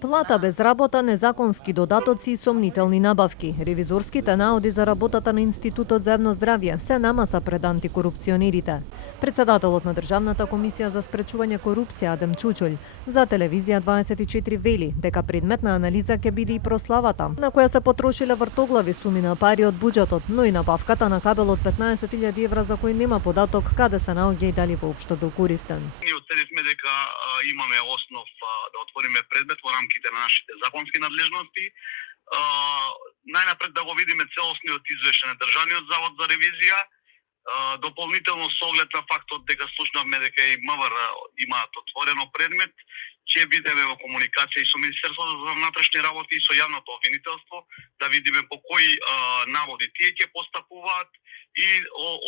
Плата без работа, незаконски додатоци и сомнителни набавки. Ревизорските наоди за работата на Институтот за јавно здравје се намаса пред антикорупционерите. Председателот на Државната комисија за спречување корупција Адем Чучулј за телевизија 24 вели дека предмет на анализа ќе биде и прославата, на која се потрошиле вртоглави суми на пари од буџетот, но и набавката на кабел од 15.000 евра за кој нема податок каде се наоѓа и дали воопшто бил користен. Ние оценивме дека имаме основ да отвориме предмет во рамките на нашите законски надлежности. Најнапред да го видиме целосниот извештај на Државниот завод за ревизија, дополнително со оглед на фактот дека слушнавме дека и МВР имаат отворено предмет, ќе бидеме во комуникација и со Министерството за внатрешни работи и со јавното обвинителство да видиме по кои наводи тие ќе постапуваат и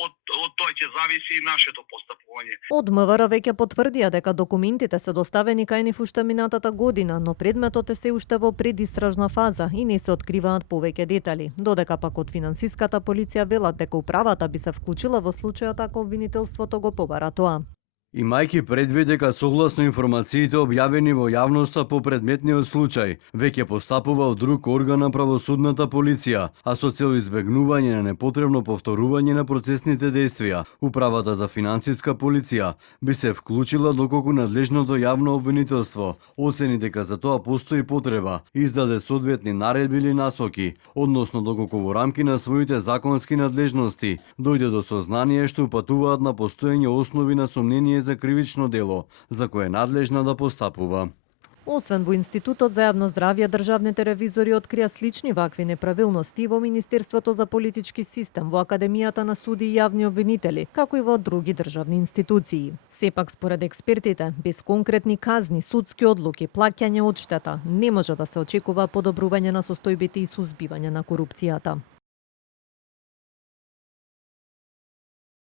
од тоа ќе зависи и нашето постапување. Од МВР веќе потврдија дека документите се доставени кај нив уште минатата година, но предметот е се уште во предистражна фаза и не се откриваат повеќе детали. Додека пак од финансиската полиција велат дека управата би се вклучила во случајот ако обвинителството го побара тоа. Имајќи предвид дека согласно информациите објавени во јавноста по предметниот случај, веќе постапува од друг орган на правосудната полиција, а со цел избегнување на непотребно повторување на процесните действија, Управата за финансиска полиција би се вклучила доколку надлежното јавно обвинителство оцени дека за тоа постои потреба, издаде соодветни наредби или насоки, односно доколку во рамки на своите законски надлежности дојде до сознание што упатуваат на постоење основи на сомнение за кривично дело, за кое е надлежна да постапува. Освен во Институтот за јавно здравје, државните ревизори открија слични вакви неправилности во Министерството за политички систем, во Академијата на суди и јавни обвинители, како и во други државни институции. Сепак, според експертите, без конкретни казни, судски одлуки, плаќање одштета, не може да се очекува подобрување на состојбите и сузбивање на корупцијата.